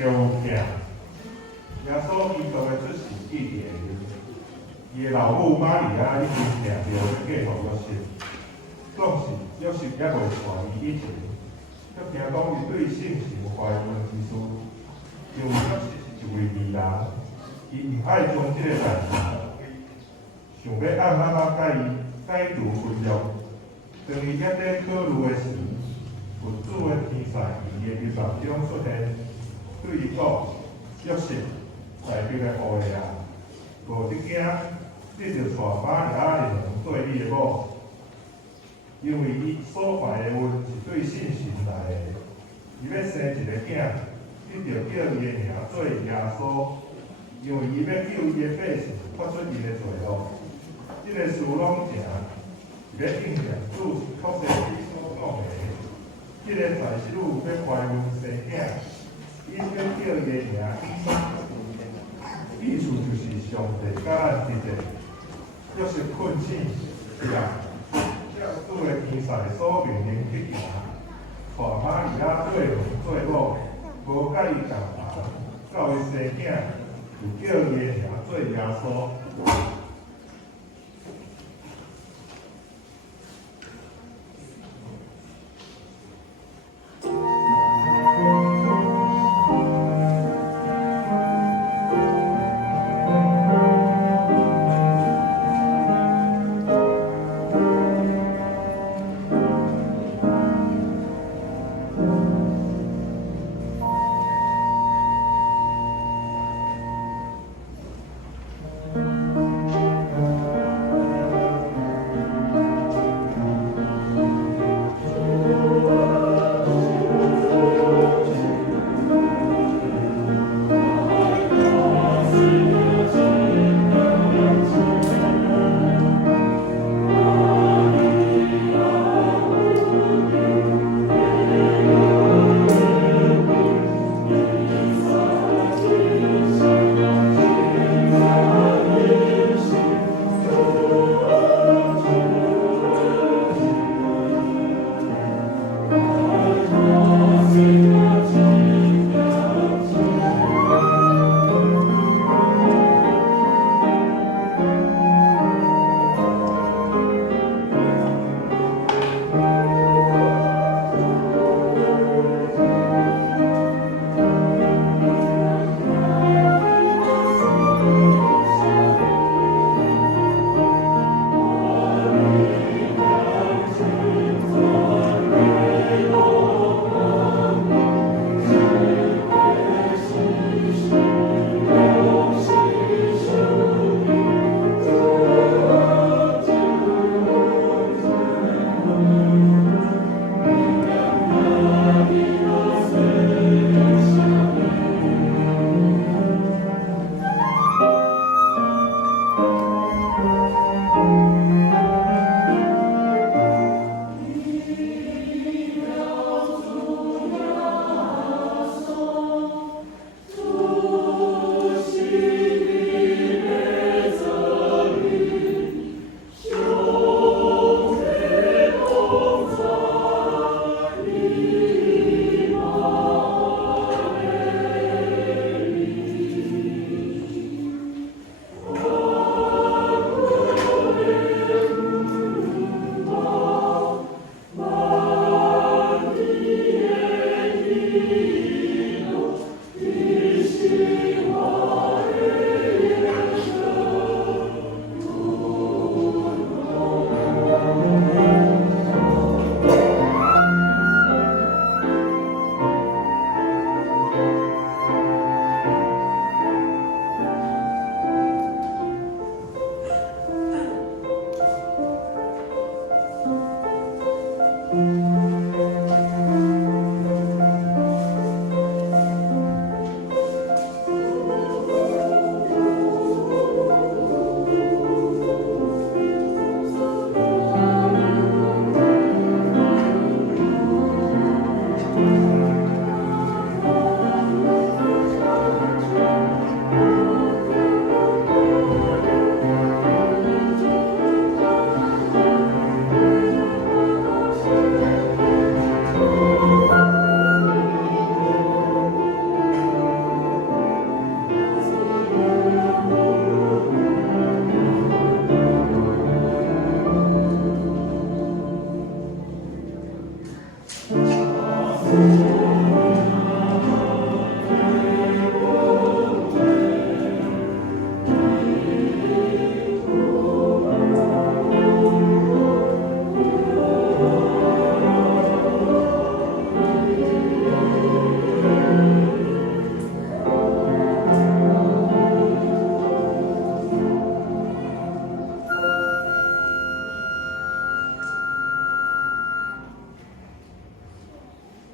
有囝，耶稣基督的出世记忆，伊的老母玛利亚已经定着要嫁予约瑟，总是约瑟还未娶伊以前，却听讲伊对圣神怀孕之事，因为约瑟是一位义人，伊毋爱将这个代志，想要按怎甲伊解除婚约。当伊还在考虑的时，有主的天使伫伊的面中出现，对伊讲：约瑟，代表的后裔啊，无得惊，你着带玛利亚的娘做你的某，因为伊所怀的孕是对圣神来的。伊要生一个囝，你着叫伊的名做耶稣，因为伊要救伊的百姓，发出伊的罪恶。这个事拢正。是要应验主确实伊所讲的，这个在世女要怀孕生囝，伊要叫伊的名意思就是上帝甲咱直接，就是困醒是啊，照主的天使所命令去行，带玛利亚做娘做某，无甲伊共房，到伊生囝，就叫伊的名做耶稣。是